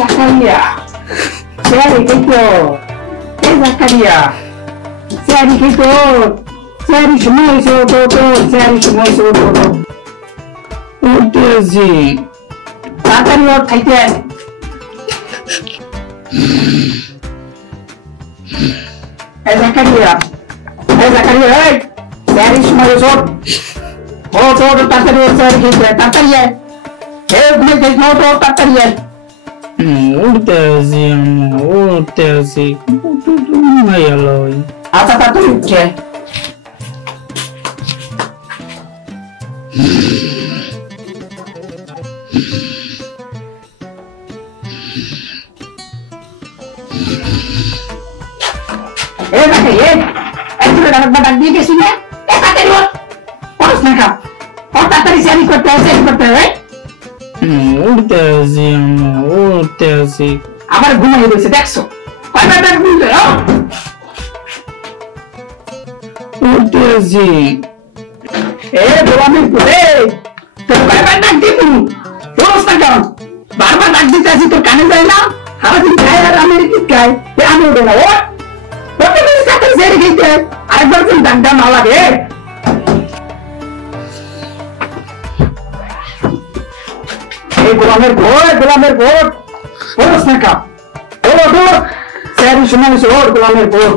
Zakaria, Seri Kiko, Zakaria, Seri Kiko, Seri Shumai Soto, Seri Shumai Soto. Udezi, Zakaria Kaite. Zakaria, Seri Shumai Soto. Oh, Soto Tataria, Seri Kiko, Tataria. Hey, please, no, Tataria. Urtezi, mayaloi. Apa tak tu je? Itu dah dapat dia ke sini? Tak ada. Terus nak? Oh, tak ada seri kota. Urtezi. Abar ঘুমাই রয়েছে দেখছো কয়বার ঘুমলে উঠেছি গোলামের পুরে তোর কয়বার ডাক দিবি রোজ না কেন বারবার ডাক দিতে আসি তোর কানে যায় না সারাদিন খায় আর আমেরিকা খায় আমি উঠে না ওকে বেশি সাথে সেরে খেতে আরেকবার তুমি ডাক দাম না লাগে গোলামের vote Terus nakap. Tuh. Seri Shumai Soto গোলামের ভোট।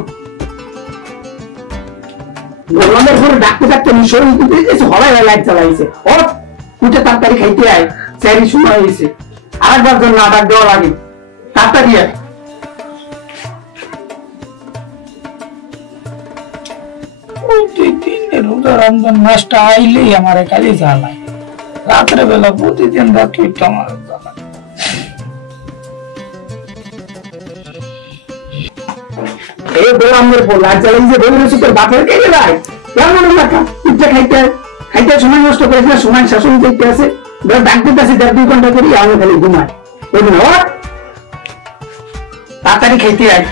গোলামের ভোট ডাকতে মিশরে দিতেছে হলাই লাইট জ্বালাইছে। ও উঠে তাড়াতাড়ি খাইতে আয়। Seri Shumai হইছে। আরেকবার জন্য ডাক দেওয়া লাগে। তাড়াতাড়ি আয়। প্রতিদিনের রমজান মাসটা আইলেই আমারে খালি জ্বালায়। রাত্রে বেলা প্রতিদিন রাত উঠতে আমার জ্বালায়। এই গোলামের বলা জ্বালাইছে বলেছে তোর বাপের কে যায় কেমন লাগা উঠে খাইতে সময় নষ্ট করিস না সময় শাসন দেখতে আছে ডাক দিতেছে 2 ঘন্টা করি আমি খালি ঘুমাই তাড়াতাড়ি খাইতে আয়